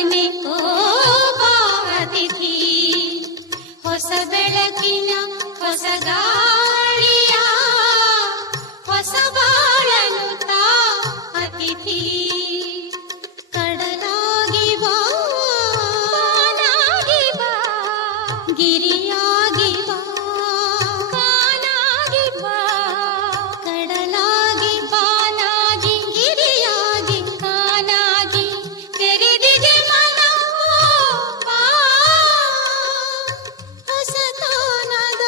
ಮನೆ ಓ ಬಾ ಅತಿಥಿ. ಹೊಸ ಬೆಳಕಿನ ಹೊಸ ಗಾಳಿಯ ಹೊಸ ಬಾಳನು ತಾ ಅತಿಥಿ. ಕಡಲಾಗಿ ಬಾ ಬಾನಾಗಿ ಬಾ ಗಿರಿಯಾಗಿ ಬಾ ಕಾನಾಗಿ ಬಾ. ಕಡಲಾಗಿ ಬಾನಾಗಿ ಗಿರಿಯಾಗಿ ಕಾನಾಗಿ ತೆರೆದಿದೆ ಮನವೋ ಬಾ. ಹೊಸ ತಾನದ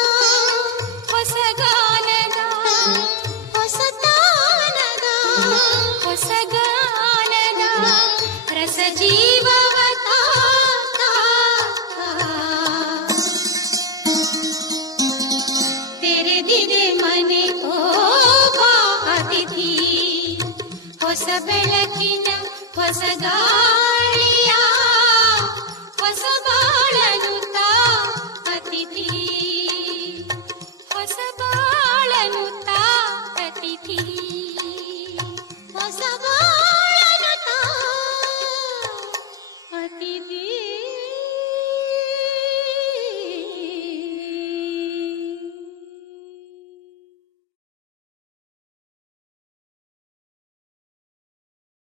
ಹೊಸ ಗಾನದ ಹೊಸ ತಾನದ ಹೊಸ ಗಾನದ ರಸ ಜೀವವತ ತೆರೆದಿದೆ ಮನೆ ಓ ಬಾ ಅತಿಥಿ. ಹೊಸ ಬೆಳಕಿನ ಹೊಸ ಗಾಳಿ